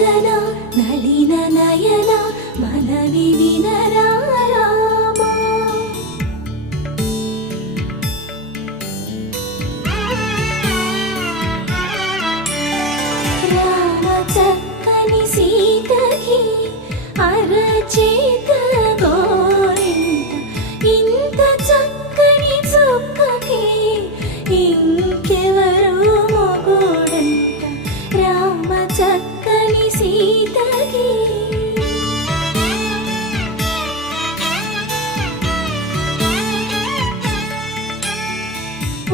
వదన నలిన నయన మనవి వినరా రామా. రామ చక్కని సీతకి అరచేత గోరింట ఇంత చక్కని చుక్కకి ఇంకెవరు మొగుడంట. రామ చక్కని సీతకి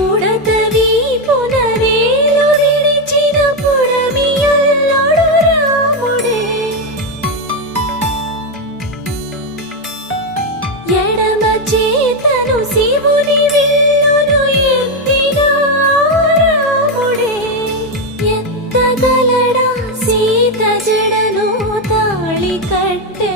ఉడత వీపున వేలు విడిచిన పుడమియల్లుడు రాముడే. ఎడమ చేతను శివుని విల్లును ఎత్తిన రాముడే. ఎత్తగలడా సీత జడను తాళి కట్టె